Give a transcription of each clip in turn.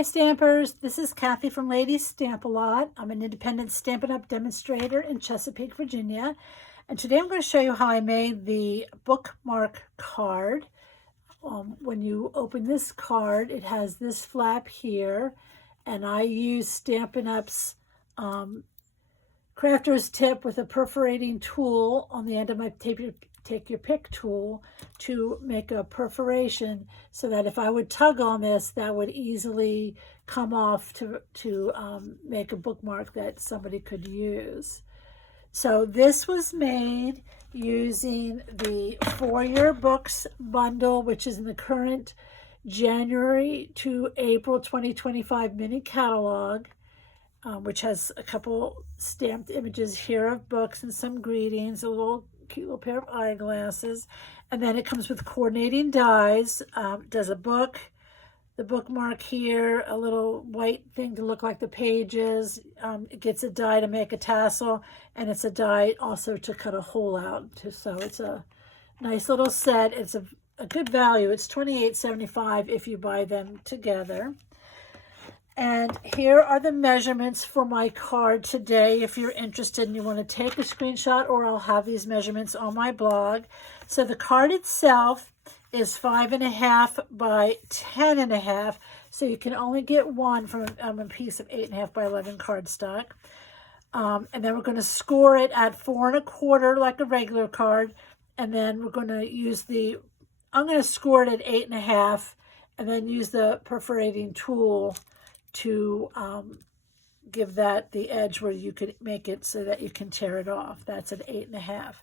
Hi Stampers, this is Kathy from Ladies Stamp A Lot. I'm an independent Stampin' Up demonstrator in Chesapeake, Virginia. And today I'm going to show you how I made the bookmark card. When you open this card, it has this flap here. And I use Stampin' Up's crafter's tip with a perforating tool on the end of my take your pick tool to make a perforation so that if I would tug on this, that would easily come off to make a bookmark that somebody could use. So this was made using the For Your Books bundle, which is in the current January to April 2025 mini catalog, which has a couple stamped images here of books and some greetings, a cute little pair of eyeglasses, and then it comes with coordinating dies. Does a book, the bookmark here, a little white thing to look like the pages. It gets a die to make a tassel, and it's a die also to cut a hole out. So it's a nice little set. It's a good value. It's $28.75 if you buy them together. And here are the measurements for my card today. If you're interested and you want to take a screenshot, or I'll have these measurements on my blog. So the card itself is 5.5 by 10.5. So you can only get one from a piece of 8.5 by 11 cardstock. And then we're going to score it at 4.25 like a regular card. And then we're going to use I'm going to score it at 8.5 and then use the perforating tool to give that the edge where you could make it so that you can tear it off. That's at 8.5.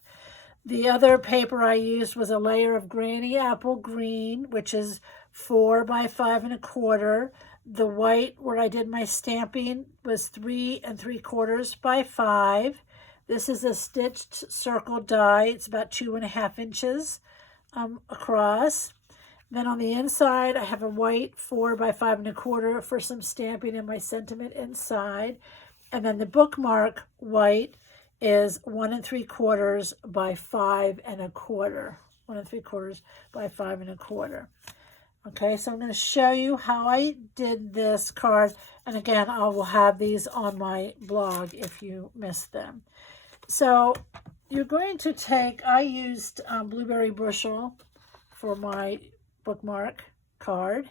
The other paper I used was a layer of Granny Apple Green, which is 4 by 5.25. The white where I did my stamping was 3 3/4 by 5. This is a stitched circle die. It's about 2.5 inches across. Then on the inside, I have a white 4 by 5.25 for some stamping and my sentiment inside. And then the bookmark white is 1 3/4 by 5.25. 1 3/4 by 5.25. Okay, so I'm going to show you how I did this card. And again, I will have these on my blog if you missed them. So you're going to take, I used Blueberry Bushel for my bookmark card,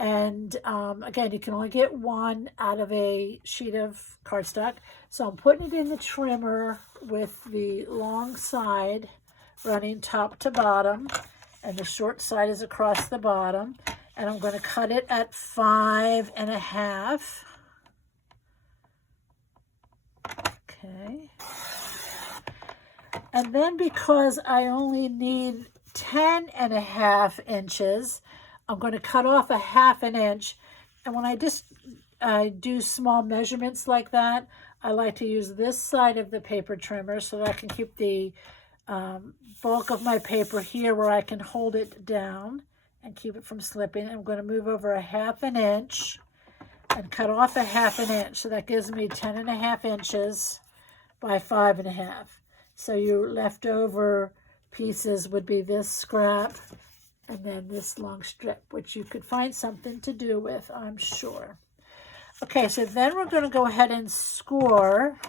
and again, you can only get one out of a sheet of cardstock. So I'm putting it in the trimmer with the long side running top to bottom, and the short side is across the bottom, and I'm going to cut it at 5.5. Okay, and then because I only need 10.5 inches, I'm going to cut off a 1/2 inch. And when I just do small measurements like that, I like to use this side of the paper trimmer so that I can keep the bulk of my paper here where I can hold it down and keep it from slipping. I'm going to move over a 1/2 inch and cut off a 1/2 inch. So that gives me 10.5 inches by 5.5. So your leftover pieces would be this scrap and then this long strip, which you could find something to do with, I'm sure. Okay, so then we're going to go ahead and score.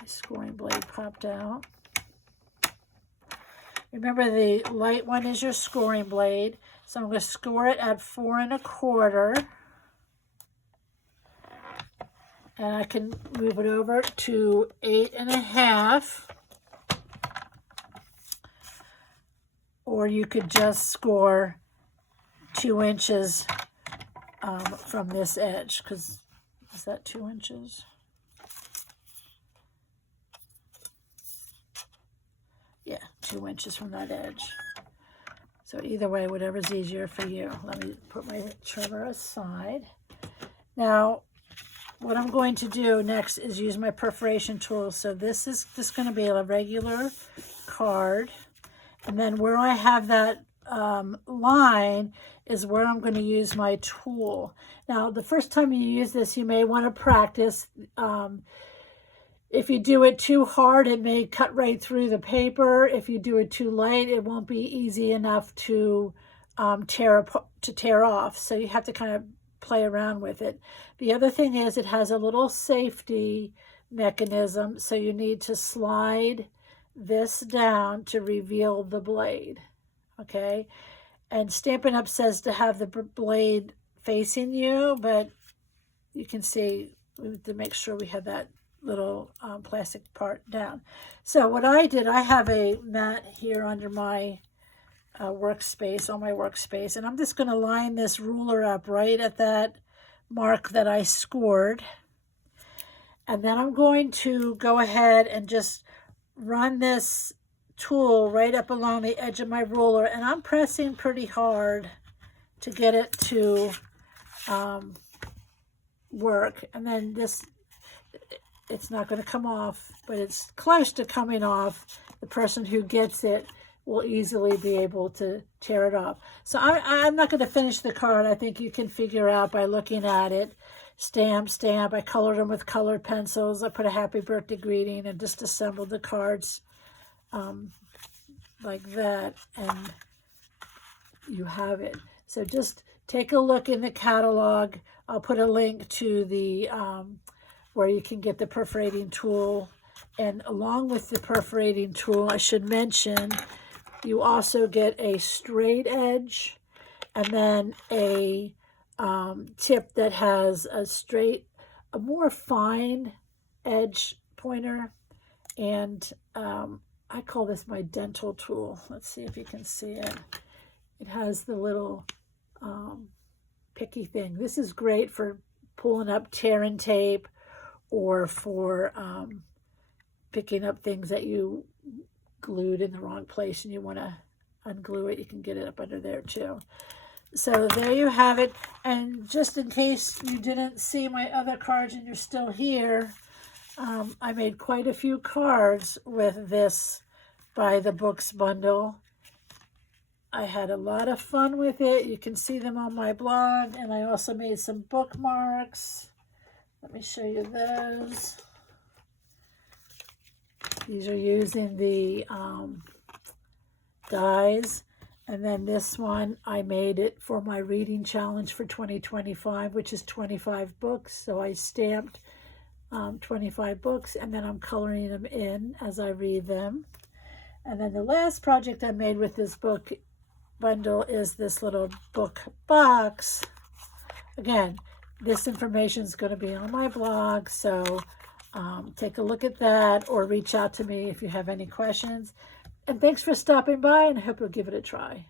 My scoring blade popped out. Remember, the light one is your scoring blade. So I'm going to score it at 4.25. And I can move it over to 8.5. Or you could just score 2 inches from this edge, because is that 2 inches? Yeah, 2 inches from that edge. So either way, whatever's easier for you. Let me put my trimmer aside. Now, what I'm going to do next is use my perforation tool. So this is just going to be a regular card. And then where I have that line is where I'm going to use my tool. Now, the first time you use this, you may want to practice. If you do it too hard, it may cut right through the paper. If you do it too light, it won't be easy enough to tear off. So you have to kind of play around with it. The other thing is it has a little safety mechanism, so you need to slide this down to reveal the blade, okay? And Stampin' Up! Says to have the blade facing you, but you can see we have to make sure we have that little plastic part down. So what I did, I have a mat here under my workspace, on my workspace, and I'm just going to line this ruler up right at that mark that I scored. And then I'm going to go ahead and just run this tool right up along the edge of my ruler, and I'm pressing pretty hard to get it to work. And then this, it's not going to come off, but it's close to coming off. The person who gets it will easily be able to tear it off. So I'm not going to finish the card. I think you can figure out by looking at it. Stamp. I colored them with colored pencils. I put a happy birthday greeting and just assembled the cards like that, and you have it. So just take a look in the catalog. I'll put a link to the where you can get the perforating tool. And along with the perforating tool, I should mention, you also get a straight edge and then a tip that has a more fine edge pointer. And I call this my dental tool. Let's see if you can see it. It has the little picky thing. This is great for pulling up tear and tape, or for picking up things that you glued in the wrong place and you want to unglue it. You can get it up under there too. So there you have it. And just in case you didn't see my other cards and you're still here, I made quite a few cards with this By the Books bundle. I had a lot of fun with it. You can see them on my blog, and I also made some bookmarks. Let me show you those. These are using the dies. And then this one, I made it for my reading challenge for 2025, which is 25 books. So I stamped 25 books, and then I'm coloring them in as I read them. And then the last project I made with this book bundle is this little book box. Again, this information is going to be on my blog, so take a look at that or reach out to me if you have any questions. And thanks for stopping by, and I hope you'll give it a try.